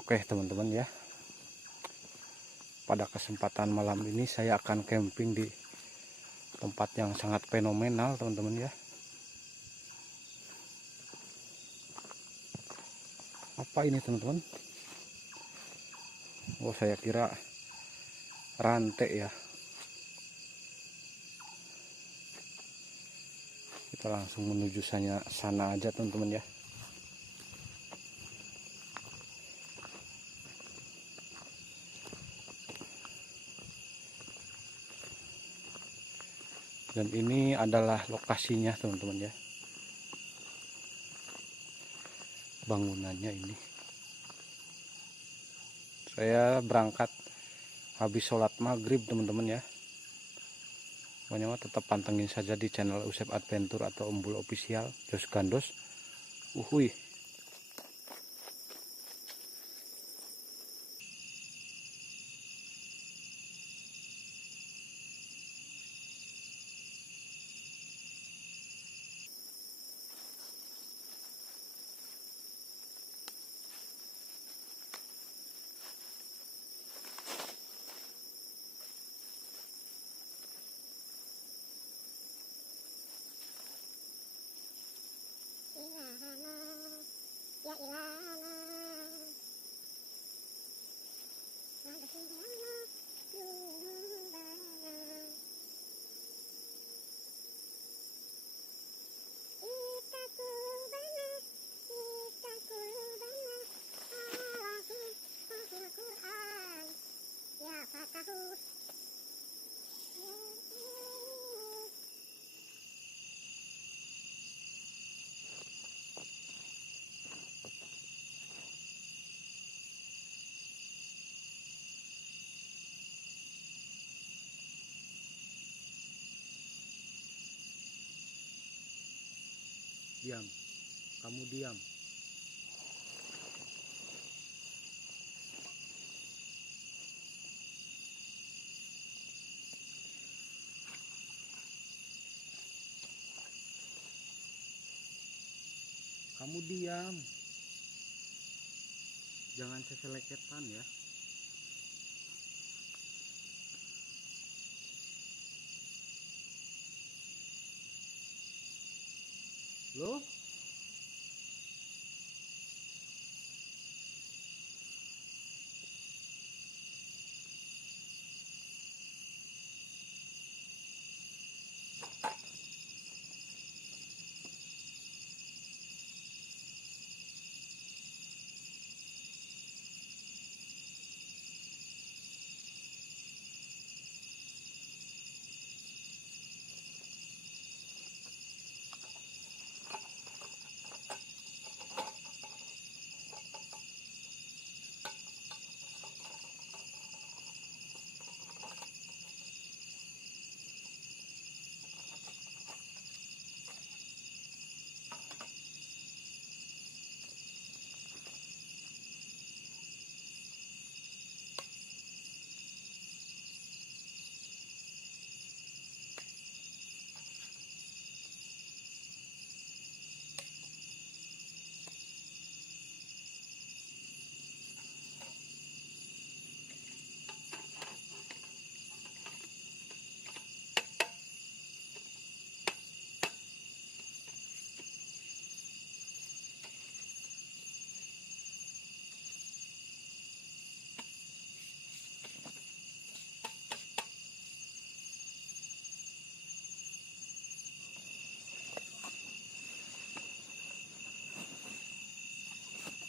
Oke teman-teman ya, pada kesempatan malam ini saya akan camping di tempat yang sangat fenomenal teman-teman ya. Apa ini teman-teman? Oh, saya kira rantai ya. Kita langsung menuju sana aja teman-teman ya. Dan ini adalah lokasinya teman-teman ya. Bangunannya ini. Saya berangkat habis sholat maghrib teman-teman ya. Pokoknya tetap pantengin saja di channel Usep Adventure atau Umbul Official. Jos gandos. Uhuy. Ya ilana Madhiyana Lumbana Itakubana Itakubana Alahim Mahil Quran Ya fatahu Diam. Kamu diam. Kamu diam. Jangan seseleketan ya. Loh?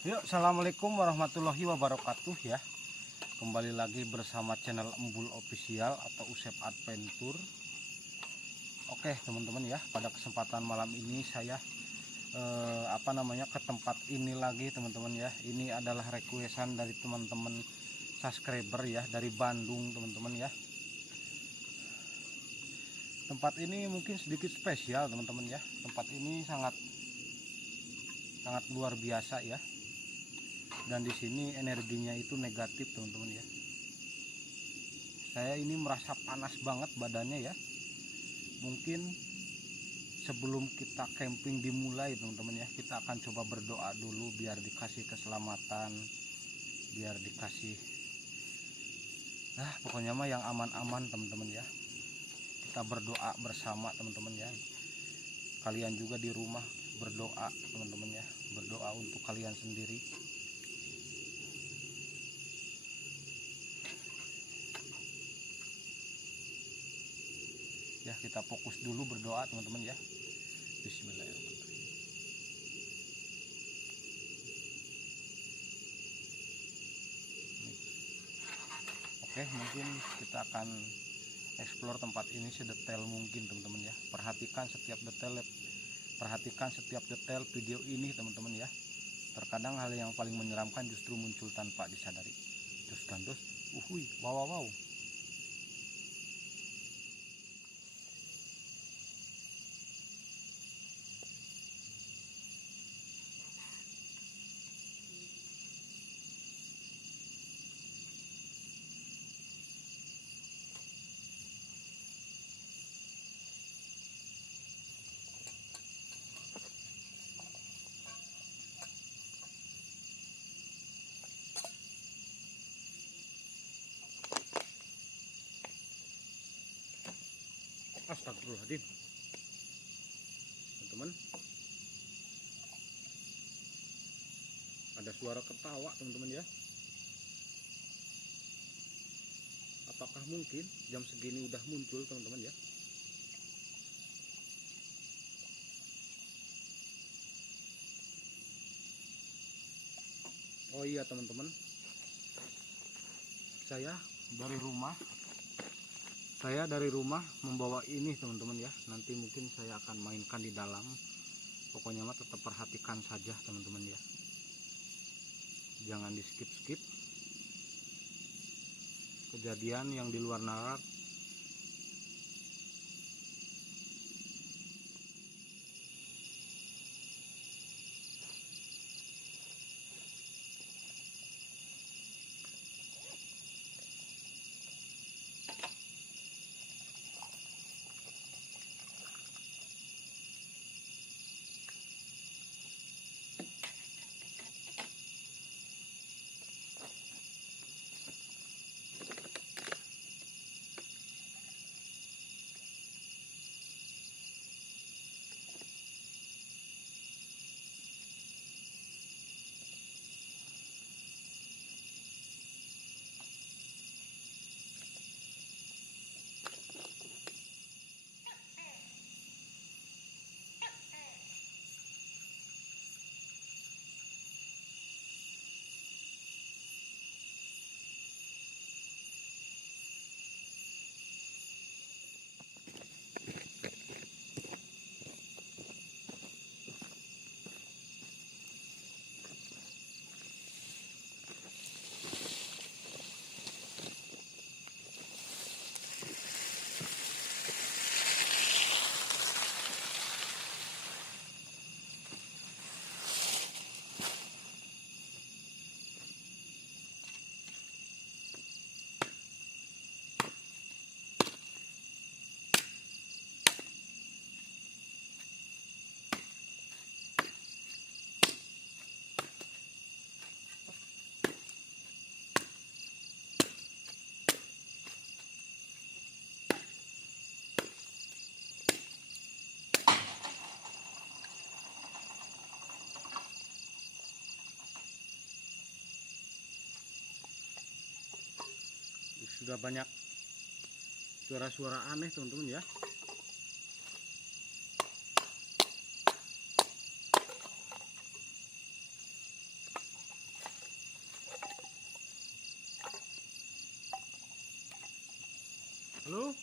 Yuk, assalamualaikum warahmatullahi wabarakatuh ya. Kembali lagi bersama channel Umbul Official atau Usep Adventure. Oke teman-teman ya, pada kesempatan malam ini saya ke tempat ini lagi teman-teman ya. Ini adalah requestan dari teman-teman subscriber ya, dari Bandung teman-teman ya. Tempat ini mungkin sedikit spesial teman-teman ya. Tempat ini sangat luar biasa ya. Dan di sini energinya itu negatif teman-teman ya. Saya ini merasa panas banget badannya ya. Mungkin sebelum kita camping dimulai teman-teman ya, kita akan coba berdoa dulu biar dikasih keselamatan, biar dikasih, nah pokoknya mah yang aman-aman teman-teman ya. Kita berdoa bersama teman-teman ya. Kalian juga di rumah berdoa teman-teman ya, berdoa untuk kalian sendiri. Ya, kita fokus dulu berdoa teman-teman ya. Bismillahirrahmanirrahim. Oke, mungkin kita akan explore tempat ini sedetail mungkin teman-teman ya. Perhatikan setiap detail video ini teman-teman ya. Terkadang hal yang paling menyeramkan justru muncul tanpa disadari. Terus gandos, uhui, wow. Astagfirullahaladzim. Teman-teman, ada suara ketawa teman-teman ya. Apakah mungkin jam segini udah muncul teman-teman ya? Oh iya teman-teman, saya dari rumah membawa ini teman-teman ya. Nanti mungkin saya akan mainkan di dalam. Pokoknya mah tetap perhatikan saja teman-teman ya, jangan di skip kejadian yang di luar nalar. Sudah banyak suara-suara aneh teman-teman ya. Halo?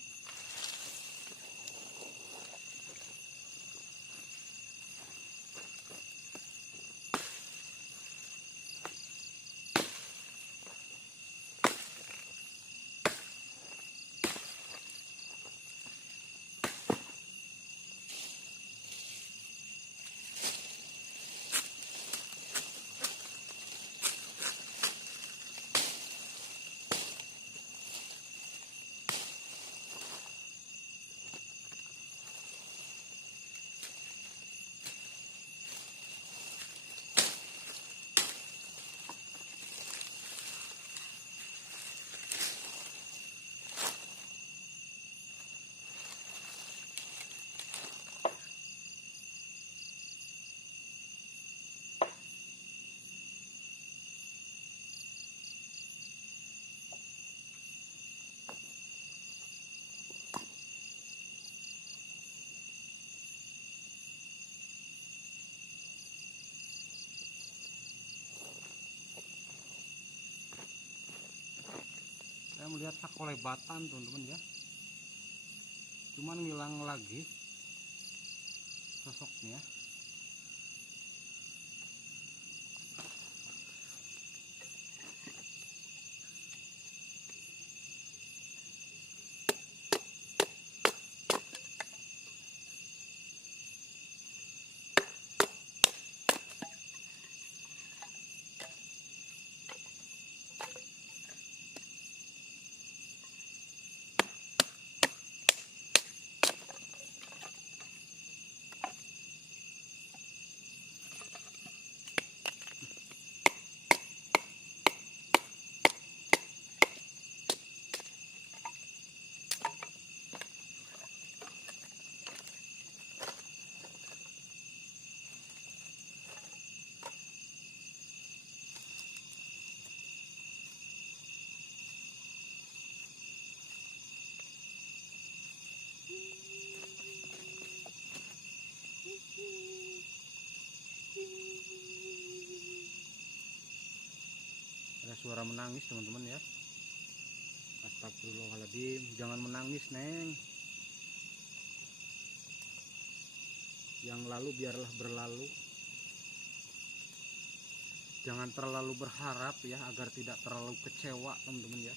melihat sakolebatan teman-teman ya, cuman ngilang lagi sosoknya. Ada suara menangis teman-teman ya. Astagfirullahaladzim, jangan menangis Neng. Yang lalu biarlah berlalu. Jangan terlalu berharap ya, agar tidak terlalu kecewa teman-teman ya.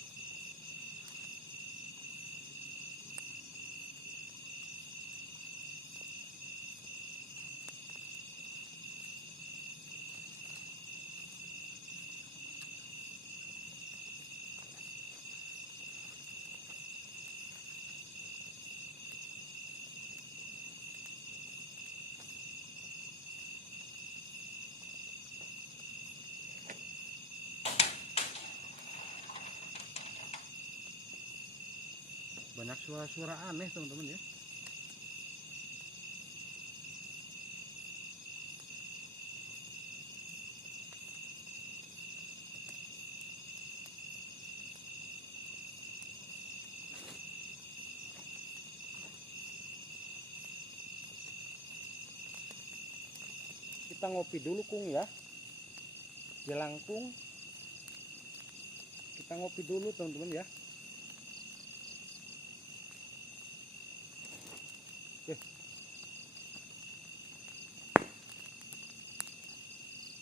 Banyak suara-suara aneh teman-teman ya. Kita ngopi dulu Kung ya, jelangkung. Kita ngopi dulu teman-teman ya. Oke.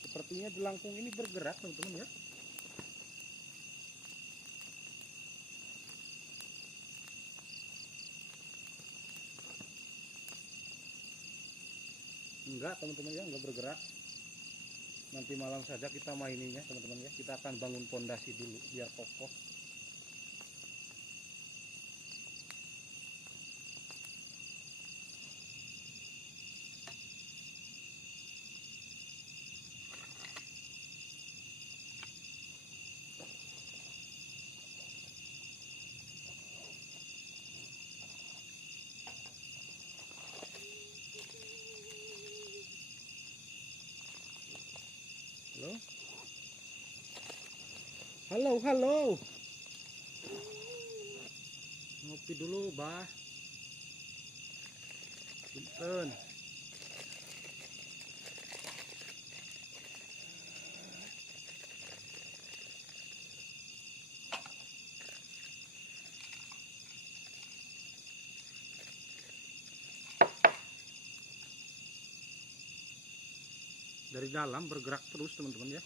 Sepertinya jelangkung ini bergerak teman-teman ya. Enggak teman-teman ya, enggak bergerak. Nanti malam saja kita maininya teman-teman ya. Kita akan bangun pondasi dulu biar kokoh. Halo. Halo, halo. Ngopi dulu, Bah. Punten. Dari dalam bergerak terus teman-teman ya.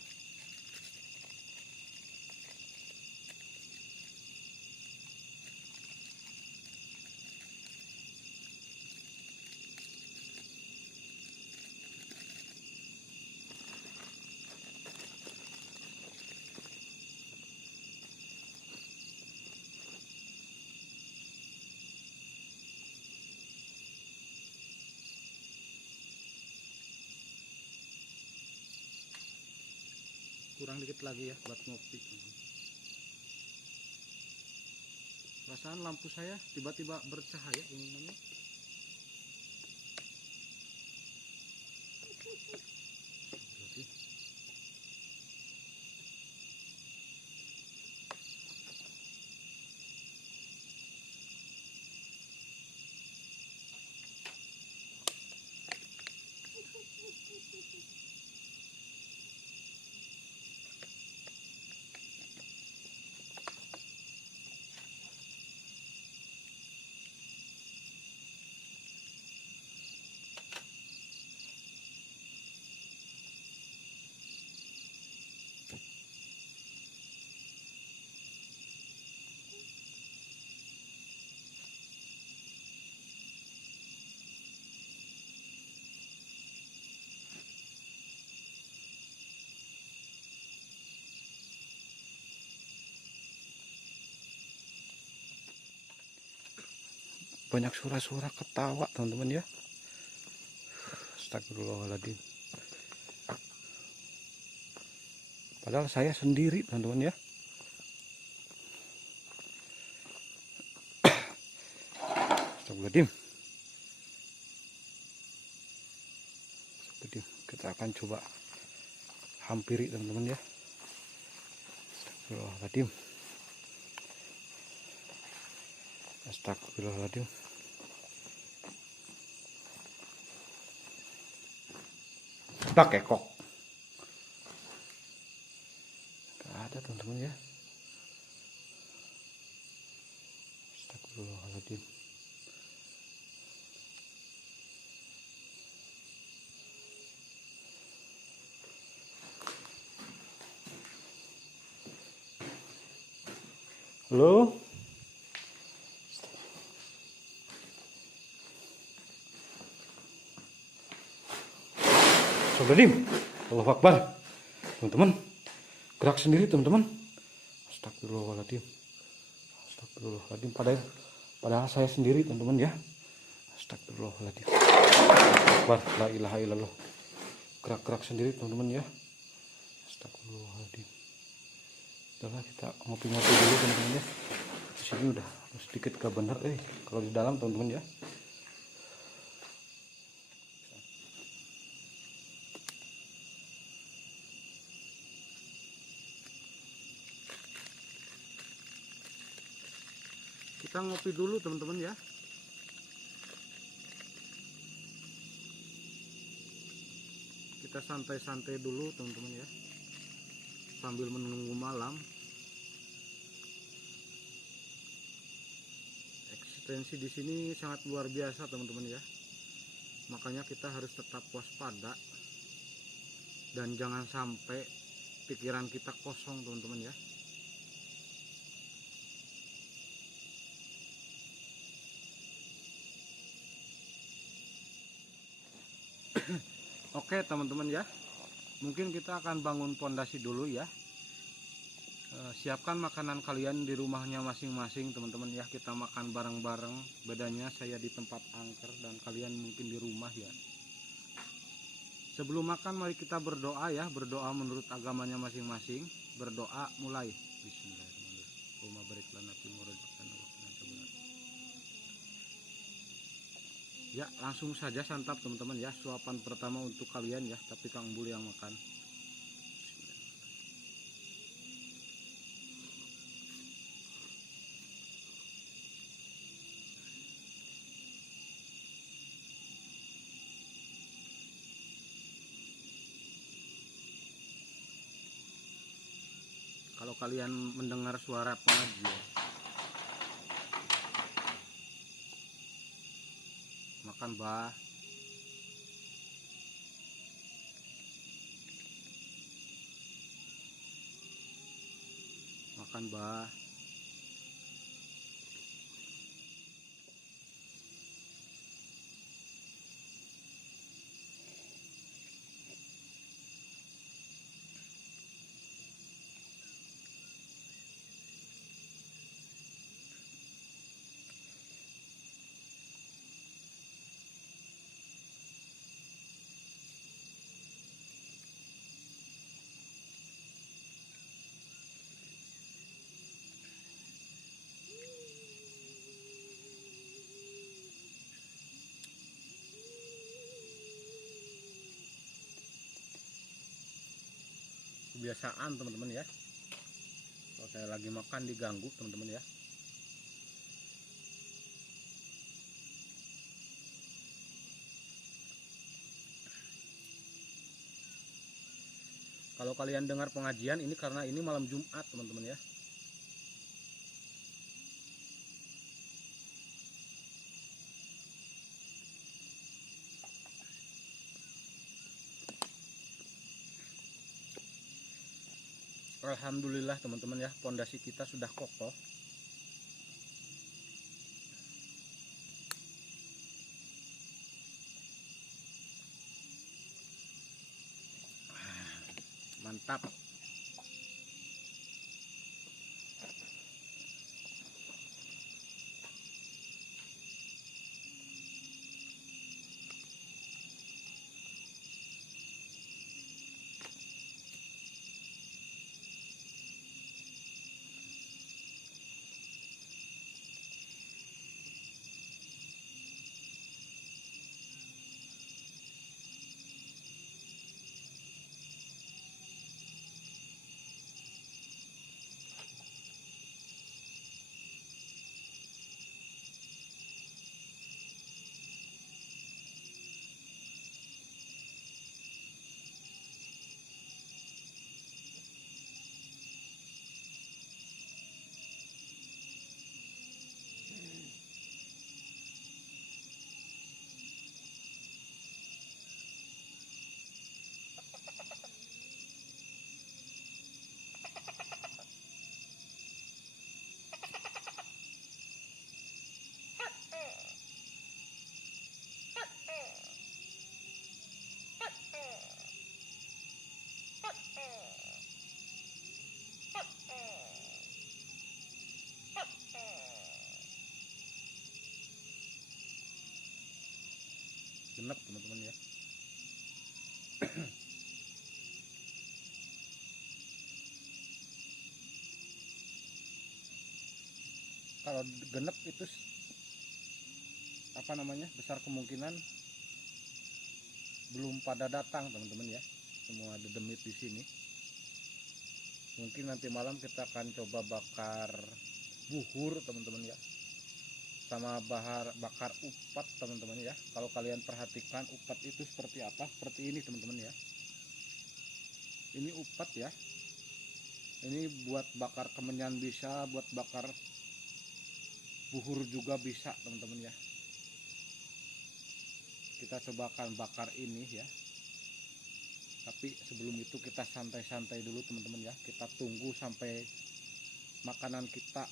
Kurang dikit lagi ya buat ngopi. Perasaan lampu saya tiba-tiba bercahaya ini. banyak suara-suara ketawa teman-teman ya. Astagfirullahaladzim. Padahal saya sendiri teman-teman ya. Astagfirullahaladzim. Kita akan coba hampiri teman-teman ya. Astagfirullahaladzim. Astagfirullahaladzim. Tak ekok. Gak ada teman-teman ya. Astagfirullahaladzim. Halo. Astagfirullahaladzim. Allahu Akbar. Teman-teman, gerak sendiri teman-teman. Astagfirullahaladzim. Astagfirullahaladzim. Padahal saya sendiri teman-teman ya. Astagfirullahaladzim. Akbar. La ilaha illallah. Gerak-gerak sendiri teman-teman ya. Astagfirullahaladzim. Udahlah, kita ngopi-ngopi dulu teman-teman ya. Di sini udah sedikit gak bener kalau di dalam teman-teman ya. Kita ngopi dulu teman-teman ya. Kita santai-santai dulu teman-teman ya, sambil menunggu malam. Eksistensi di sini sangat luar biasa teman-teman ya. Makanya kita harus tetap waspada dan jangan sampai pikiran kita kosong teman-teman ya. Oke teman-teman ya, mungkin kita akan bangun pondasi dulu ya. Siapkan makanan kalian di rumahnya masing-masing teman-teman ya. Kita makan bareng-bareng. Bedanya saya di tempat angker dan kalian mungkin di rumah ya. Sebelum makan mari kita berdoa ya. Berdoa menurut agamanya masing-masing. Berdoa mulai. Bismillahirrahmanirrahim. Ya, langsung saja santap teman-teman ya. Suapan pertama untuk kalian ya, tapi Kang Bul yang makan. Kalau kalian mendengar suara pengajian, makan bah. Makan bah. Kebiasaan teman-teman ya, kalau saya lagi makan diganggu teman-teman ya. Kalau kalian dengar pengajian ini karena ini malam Jumat teman-teman ya. Alhamdulillah teman-teman ya, pondasi kita sudah kokoh. Mantap. genep teman-teman ya. Kalau genep itu apa namanya, besar kemungkinan belum pada datang teman-teman ya, semua ada demit di sini. Mungkin nanti malam kita akan coba bakar buhur teman-teman ya, sama bakar upat teman-teman ya. Kalau kalian perhatikan upat itu seperti apa, seperti ini teman-teman ya. Ini upat ya, ini buat bakar kemenyan bisa, buat bakar buhur juga bisa teman-teman ya. Kita coba akan bakar ini ya, tapi sebelum itu kita santai-santai dulu teman-teman ya. Kita tunggu sampai makanan kita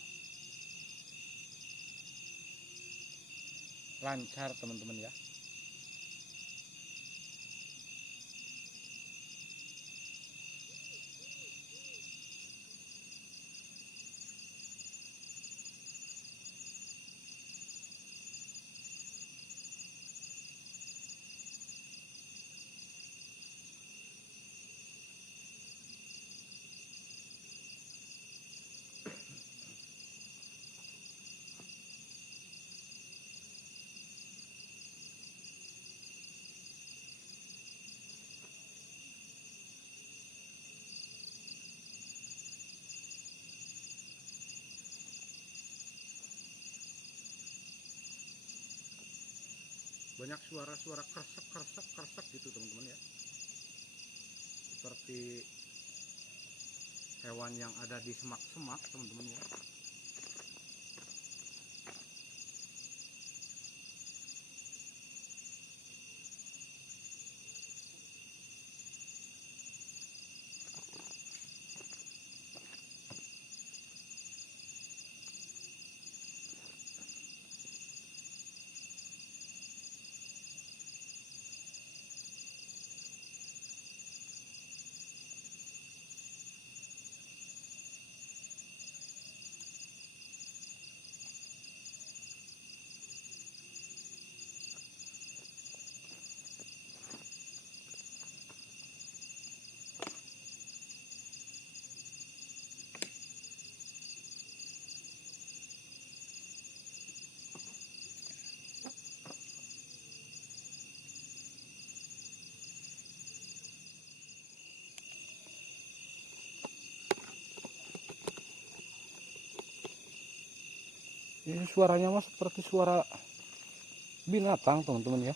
lancar teman-teman ya. Banyak suara-suara kresek gitu teman-teman ya, seperti hewan yang ada di semak-semak teman-teman ya. Ini suaranya mah seperti suara binatang teman-teman ya.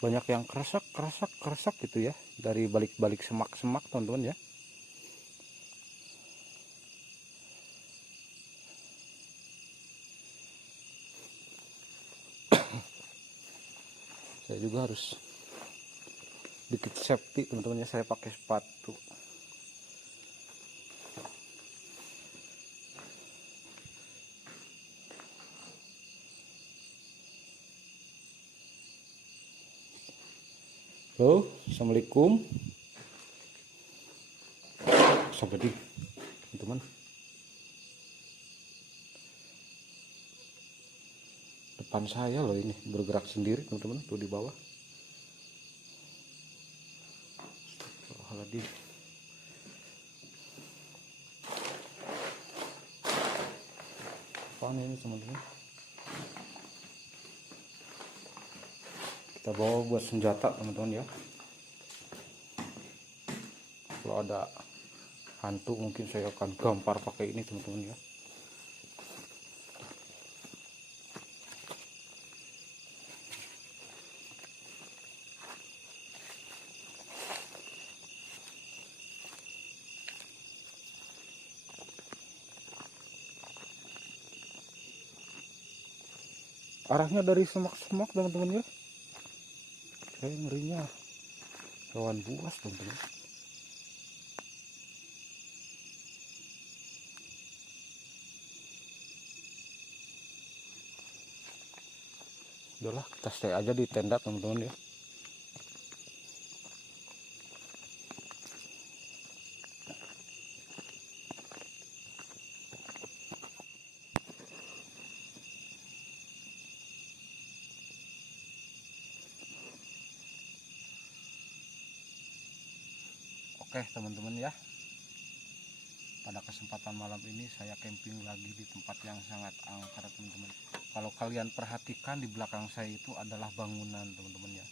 Banyak yang kresek gitu ya, dari balik-balik semak-semak teman-teman ya. Saya juga harus dikit safety teman-teman ya, saya pakai sepatu. Halo, assalamualaikum. Sampai di teman-teman. Depan saya loh ini bergerak sendiri teman-teman, tuh di bawah. Astagfirullahaladzim. Apaan ini teman-teman? Kita bawa buat senjata teman-teman ya. Kalau ada hantu mungkin saya akan gampar pakai ini teman-teman ya. Arahnya dari semak-semak teman-teman ya. Saya ngerinya hewan buas teman-teman. Udahlah, kita stay aja di tenda teman-teman ya. Oke teman-teman ya, pada kesempatan malam ini saya camping lagi di tempat yang sangat angker teman-teman. Kalau kalian perhatikan di belakang saya itu adalah bangunan teman-teman ya.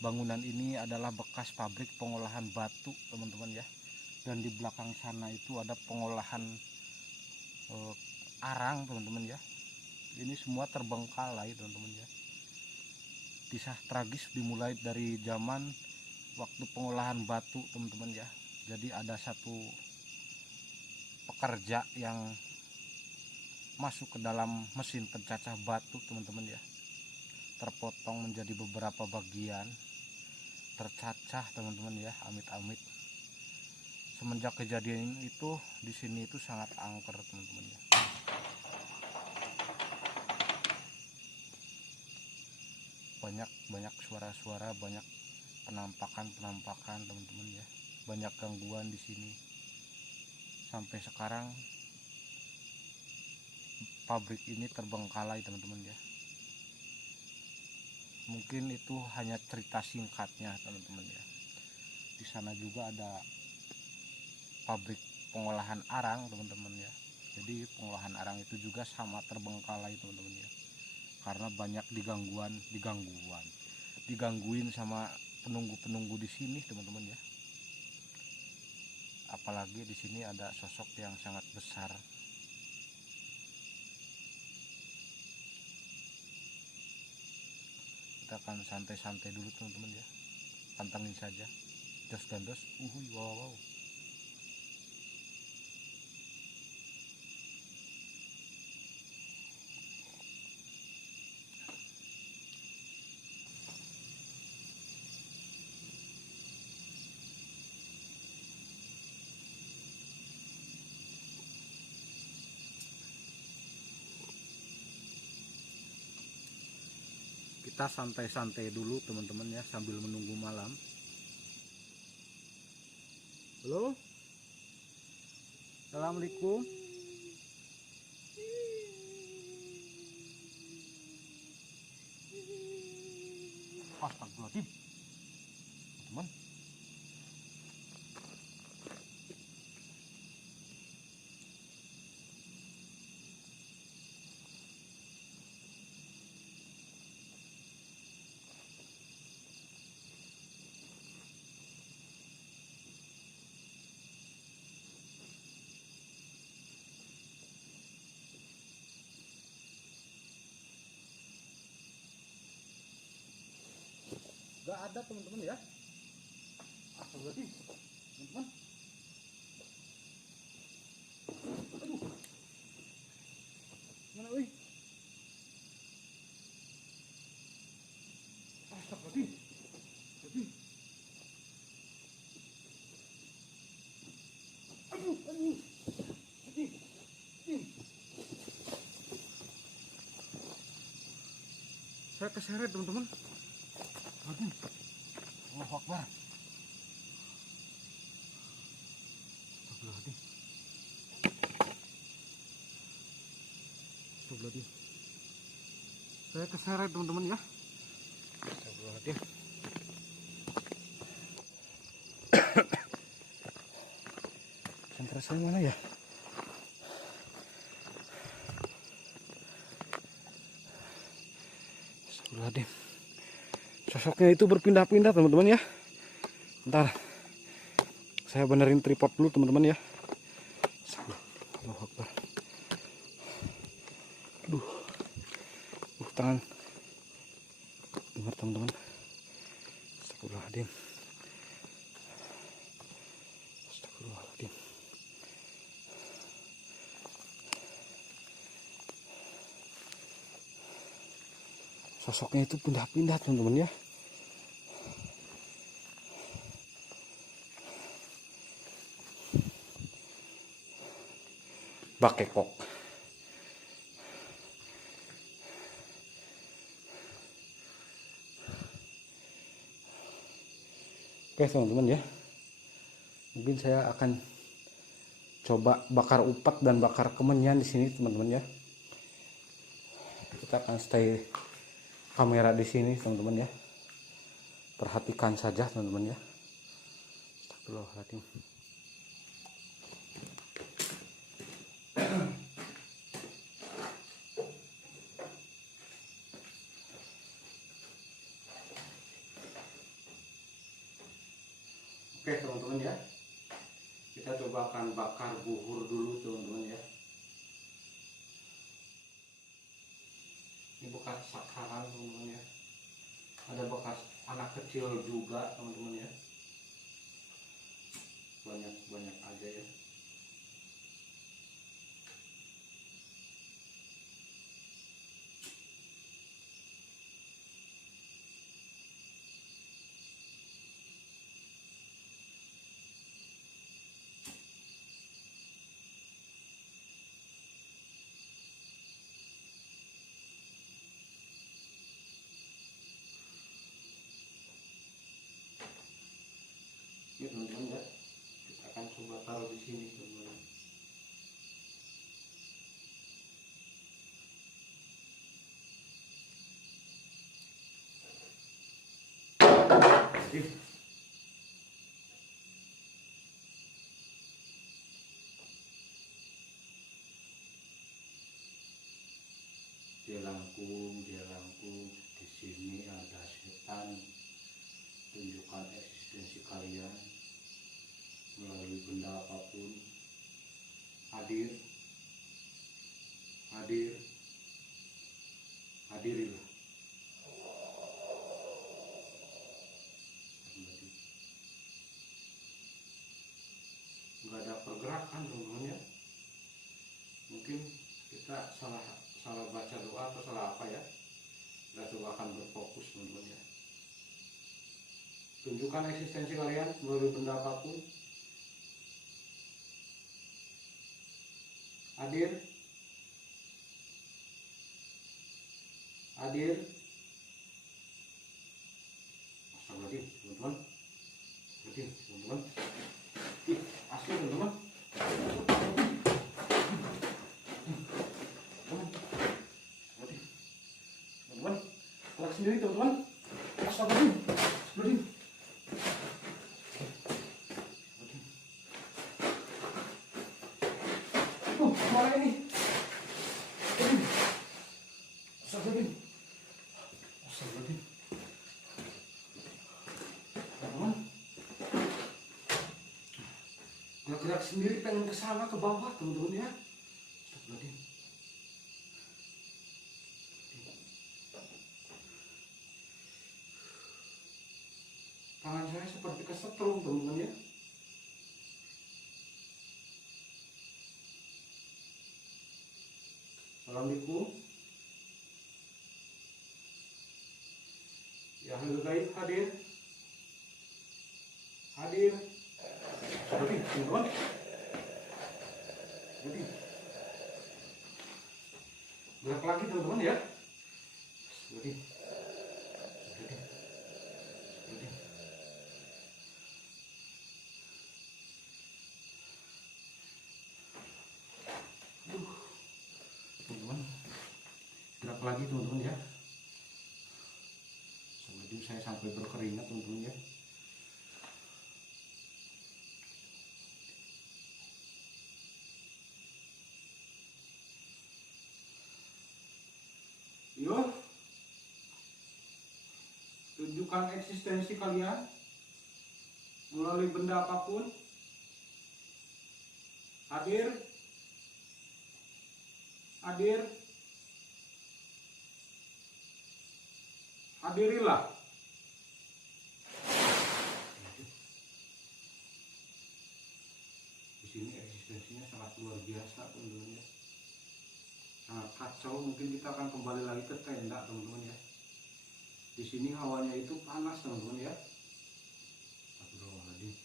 Bangunan ini adalah bekas pabrik pengolahan batu teman-teman ya. Dan di belakang sana itu ada pengolahan arang teman-teman ya. Ini semua terbengkalai teman-teman ya. Kisah tragis dimulai dari zaman waktu pengolahan batu teman-teman ya. Jadi ada satu pekerja yang masuk ke dalam mesin pencacah batu teman-teman ya, terpotong menjadi beberapa bagian, tercacah teman-teman ya, amit-amit. Semenjak kejadian itu di sini itu sangat angker teman-teman ya. Banyak suara-suara, banyak penampakan teman-teman ya. Banyak gangguan di sini. Sampai sekarang pabrik ini terbengkalai teman-teman ya. Mungkin itu hanya cerita singkatnya teman-teman ya. Di sana juga ada pabrik pengolahan arang teman-teman ya. Jadi pengolahan arang itu juga sama terbengkalai teman-teman ya. Karena banyak digangguin sama penunggu-penunggu di sini teman-teman ya. Apalagi di sini ada sosok yang sangat besar. Kita akan santai-santai dulu teman-teman ya. Pantangin saja. Jos gandos, wow. Kita santai-santai dulu teman-teman ya, sambil menunggu malam. Halo, assalamualaikum. Astagfirullahaladzim teman. Gak ada teman-teman ya. Astagfirullahaladzim teman-teman. Aduh, mana wih? Astagfirullahaladzim. Aduh. Saya keseret teman-teman. Aduh, Allahu Akbar. Astagfirullahaladzim. Saya keseret teman-teman ya. Astagfirullahaladzim. Sentrasinya mana ya? Astagfirullahaladzim. Sosoknya itu berpindah-pindah teman-teman ya. Ntar saya benerin tripod dulu teman-teman ya. Allahu Akbar. Aduh. Tangan. Dengar teman-teman. Astagfirullahaladzim. Astagfirullahaladzim. Sosoknya itu pindah-pindah teman-teman ya. Bakekok. Oke teman-teman ya, mungkin saya akan coba bakar upak dan bakar kemenyan di sini teman-teman ya. Kita akan stay kamera di sini teman-teman ya. Perhatikan saja teman-teman ya. Astagfirullahaladzim. Oke teman-teman ya, kita coba akan bakar buhur dulu teman-teman ya. Ini bekas sakaran teman-teman ya, ada bekas anak kecil juga teman-teman ya, banyak aja ya. Ini teman-teman ya, kita akan coba taruh di sini teman-teman. Dia langkung, di sini ada setan. Tunjukkan eksistensi kalian melalui benda apapun. Hadir, hadirilah. Nggak ada pergerakan teman-teman ya. Mungkin kita salah baca doa atau salah apa ya. Kita coba akan berfokus teman-teman ya. Tunjukkan eksistensi kalian melalui benda apapun. Hadir. Astagfirullahaladzim teman-teman. Teman-teman. Asli teman-teman. Teman-teman, gerak sendiri teman-teman. Astagfirullahaladzim. Kemana ini? Astagfirullahaladzim. Teman-teman, gerak sendiri pengen ke sana ke bawah teman-teman ya. Astagfirullahaladzim. Tangan saya seperti kesetrum teman-teman ya. Assalamualaikum. Ya ahlul gaib hadir. Berarti teman-teman. Gerak lagi teman-teman ya. Berarti. Teman-teman, gerak lagi teman-teman ya. Sebelum saya sampai berkeringat teman-teman ya. Yuk, tunjukkan eksistensi kalian melalui benda apapun. Hadirilah. Di sini eksistensinya sangat luar biasa teman-teman ya. Sangat kacau. Mungkin kita akan kembali lagi ke tenda teman-teman ya. Di sini hawanya itu panas teman-teman ya. Astagfirullahaladzim.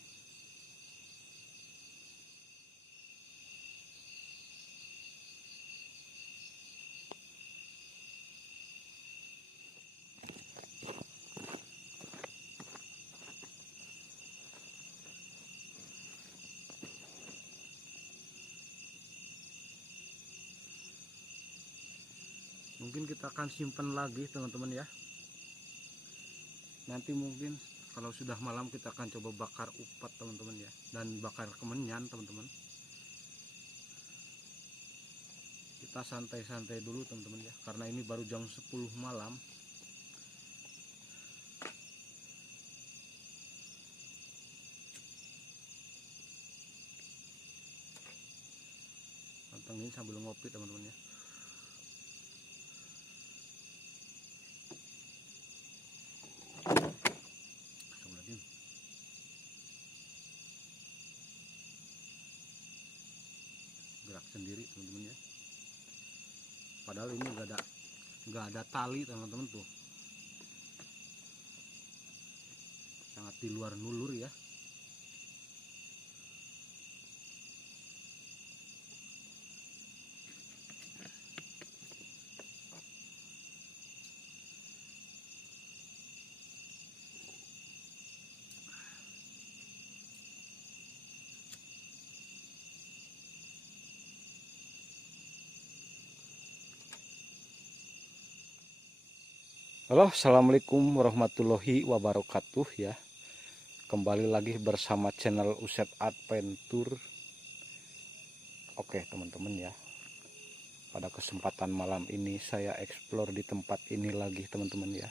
Mungkin kita akan simpan lagi teman-teman ya. Nanti mungkin Kalau sudah malam kita akan coba bakar upat teman-teman ya, dan bakar kemenyan teman-teman. Kita santai-santai dulu teman-teman ya, karena ini baru jam 10 malam. Pantengin sambil ngopi teman-teman ya. Gerak sendiri teman-teman ya. Padahal ini nggak ada tali teman-teman tuh. Sangat di luar nulur ya. Halo, assalamualaikum warahmatullahi wabarakatuh ya. Kembali lagi bersama channel Usep Adventure. Oke teman-teman ya, pada kesempatan malam ini saya explore di tempat ini lagi teman-teman ya.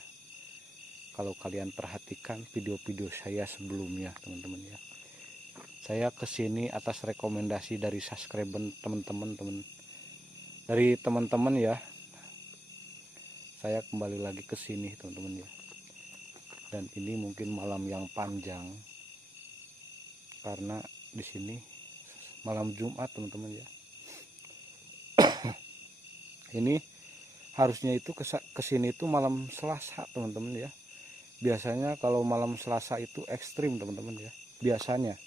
Kalau kalian perhatikan video-video saya sebelumnya teman-teman ya, saya kesini atas rekomendasi dari subscriber teman-teman ya. Saya kembali lagi ke sini teman-teman ya. Dan ini mungkin malam yang panjang karena di sini malam Jumat teman-teman ya. Ini harusnya itu ke sini itu malam Selasa teman-teman ya. Biasanya kalau malam Selasa itu ekstrim teman-teman ya. Biasanya.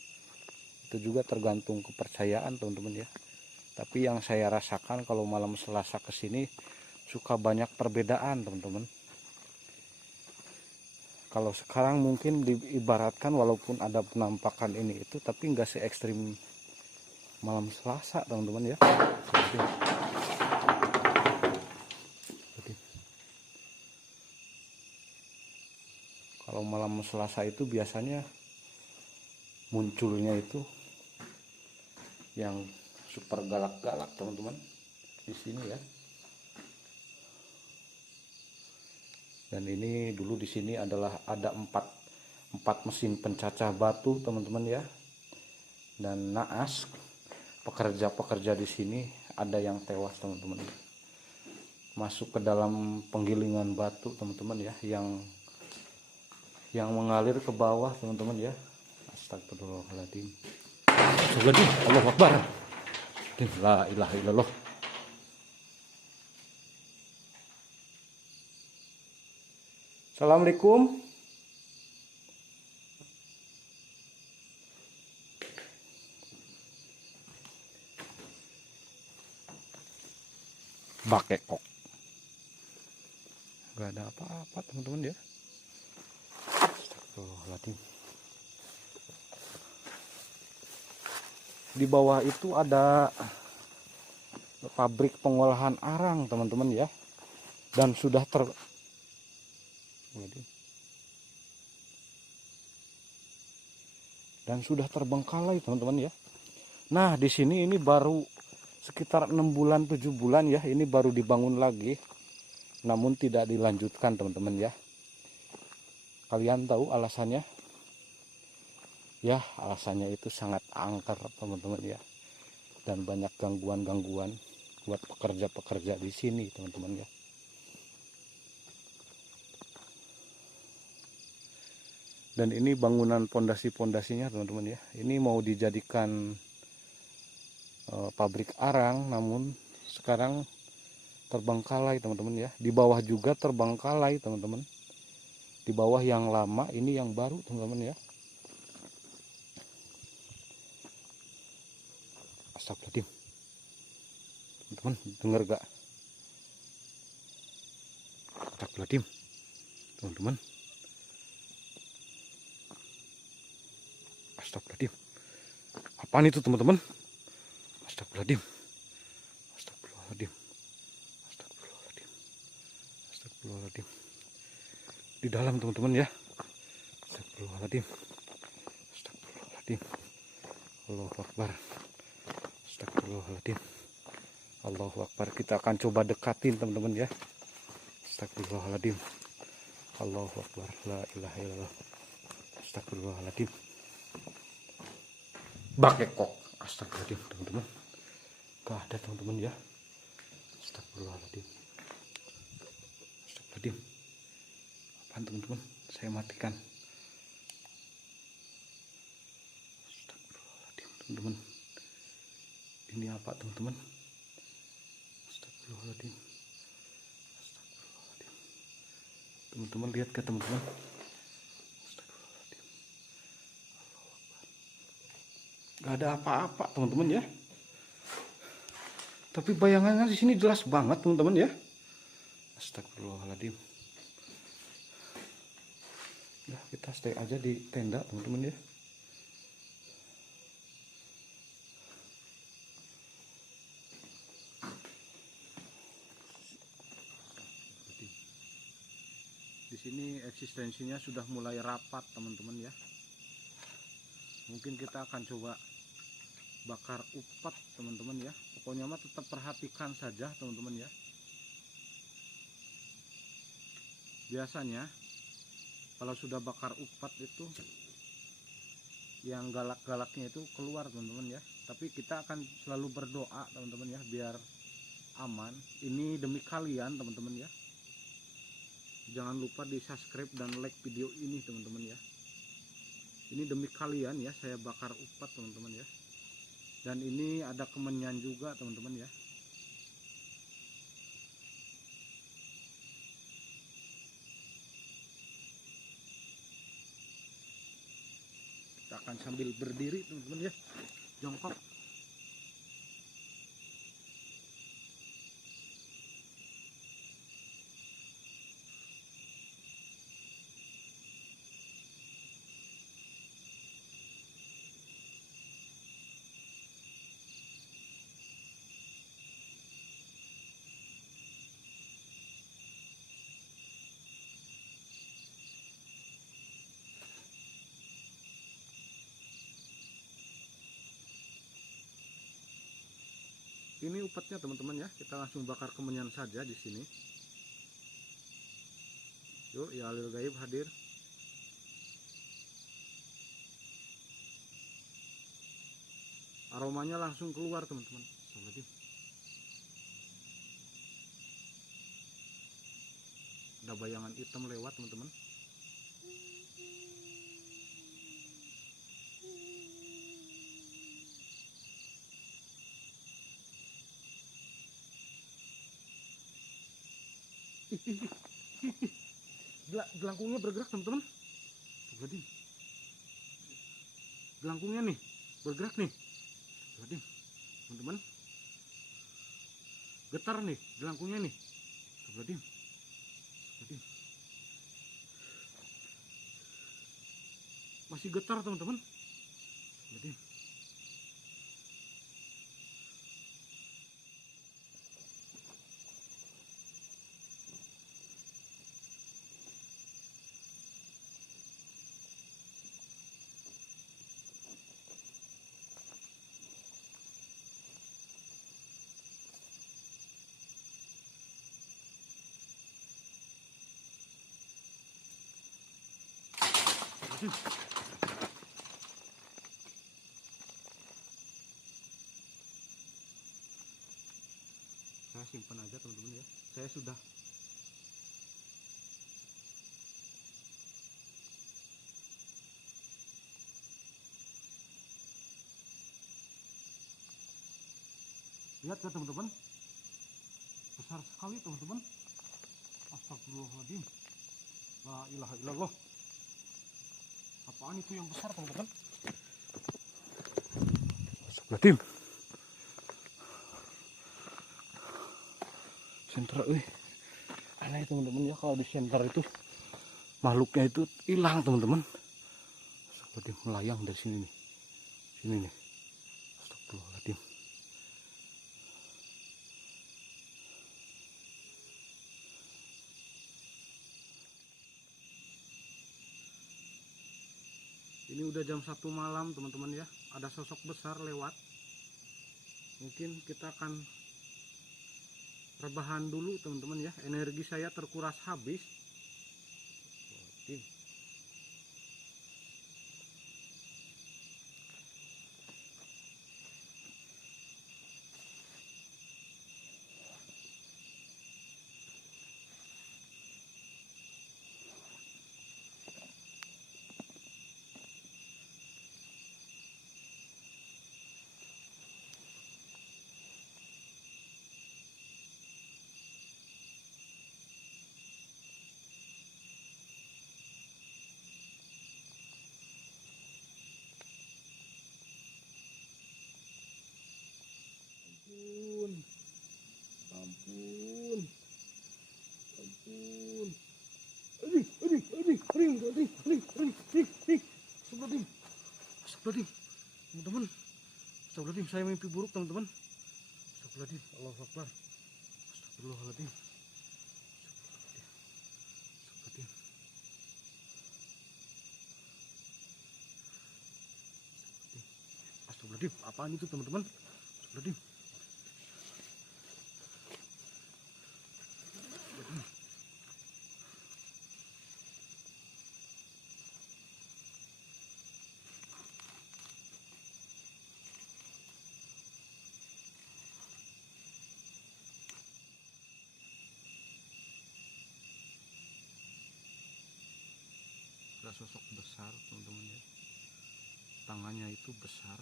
Itu juga tergantung kepercayaan teman-teman ya. Tapi yang saya rasakan kalau malam Selasa ke sini suka banyak perbedaan teman-teman. Kalau sekarang mungkin diibaratkan walaupun ada penampakan ini itu, tapi nggak se ekstrim malam Selasa teman-teman ya. Kalau malam Selasa itu biasanya munculnya itu yang super galak-galak teman-teman di sini ya. Dan ini dulu di sini adalah ada empat mesin pencacah batu teman-teman ya. Dan naas pekerja-pekerja di sini ada yang tewas teman-teman. Masuk ke dalam penggilingan batu teman-teman ya, yang mengalir ke bawah teman-teman ya. Astagfirullahaladzim. Astagfirullahaladzim. Allahu Akbar. La ilaha illallah. Assalamualaikum. Bakekok. Gak ada apa-apa teman-teman ya. Astagfirullahaladzim. Di bawah itu ada pabrik pengolahan arang teman-teman ya. Dan sudah terbengkalai teman-teman ya. Nah di sini ini baru sekitar 6 bulan 7 bulan ya, ini baru dibangun lagi, namun tidak dilanjutkan teman-teman ya. Kalian tahu alasannya ya? Alasannya itu sangat angker teman-teman ya, dan banyak gangguan-gangguan buat pekerja-pekerja di sini teman-teman ya. Dan ini bangunan pondasi-pondasinya teman-teman ya. Ini mau dijadikan pabrik arang, namun sekarang terbengkalai teman-teman ya. Di bawah juga terbengkalai teman-teman. Di bawah yang lama, ini yang baru teman-teman ya. Astagfirullahaladzim. Teman-teman dengar gak? Astagfirullahaladzim. Teman-teman. Astagfirullahaladzim. Apaan itu teman-teman? Astagfirullahaladzim. Astagfirullahaladzim. Astagfirullahaladzim. Astagfirullahaladzim. Di dalam teman-teman ya. Astagfirullahaladzim. Astagfirullahaladzim. Allahu Akbar. Astagfirullahaladzim. Allahu Akbar. Kita akan coba dekatin teman-teman ya. Astagfirullahaladzim. Allahu Akbar. La ilaha illallah. Astagfirullahaladzim. Bakekok. Astagfirullahaladzim teman-teman. Gak ada teman-teman ya. Astagfirullahaladzim. Astagfirullahaladzim. Apaan teman-teman? Saya matikan. Astagfirullahaladzim teman-teman. Ini apa teman-teman? Astagfirullahaladzim. Astagfirullahaladzim. Teman-teman lihat ke teman-teman. Astagfirullahaladzim. Allahu Akbar. Gak ada apa-apa teman-teman ya. Tapi bayangannya di sini jelas banget teman-teman ya. Astagfirullahaladzim. Ya kita stay aja di tenda teman-teman ya. Di sini eksistensinya sudah mulai rapat teman-teman ya. Mungkin kita akan coba bakar upat teman-teman ya. Pokoknya mah tetap perhatikan saja teman-teman ya. Biasanya kalau sudah bakar upat itu yang galak-galaknya itu keluar teman-teman ya. Tapi kita akan selalu berdoa teman-teman ya biar aman. Ini demi kalian teman-teman ya. Jangan lupa di subscribe dan like video ini teman-teman ya. Ini demi kalian ya, saya bakar upat teman-teman ya. Dan ini ada kemenyan juga teman-teman ya. Kita akan sambil berdiri teman-teman ya, jongkok. Ini upatnya teman-teman ya, kita langsung bakar kemenyan saja di sini. Yuk, ya Alil Gaib hadir. Aromanya langsung keluar teman-teman. Ada bayangan hitam lewat teman-teman. Gelangkungnya bergerak teman-teman. Gelangkungnya nih bergerak nih. Teman-teman. Getar nih gelangkungnya nih. Masih getar teman-teman. Saya simpan aja teman-teman ya. Saya sudah lihat ya teman-teman, besar sekali teman-teman. Astagfirullahaladzim. La ilaha illallah. Apaan itu yang besar teman-teman? Astagfirullahaladzim. Senter, aneh teman-teman ya, kalau di senter itu makhluknya itu hilang teman-teman. Seperti melayang dari sini nih, sini nih. Astagfirullahaladzim. Ini udah jam 1 malam teman-teman ya. Ada sosok besar lewat. Mungkin kita akan rebahan dulu teman-teman ya. Energi saya terkuras habis. Oke. Ampun, ampun, astagfirullahaladzim, teman-teman, astagfirullahaladzim, saya mimpi buruk teman-teman, astagfirullahaladzim, Allahu Akbar, astagfirullahaladzim, astagfirullahaladzim, apaan itu teman-teman, astagfirullahaladzim. Ada sosok besar teman-teman ya, tangannya itu besar,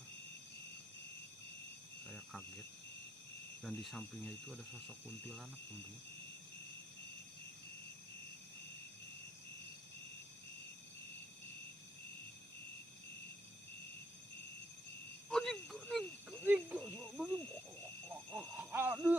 saya kaget, dan di sampingnya itu ada sosok kuntilanak teman-teman. Aduh,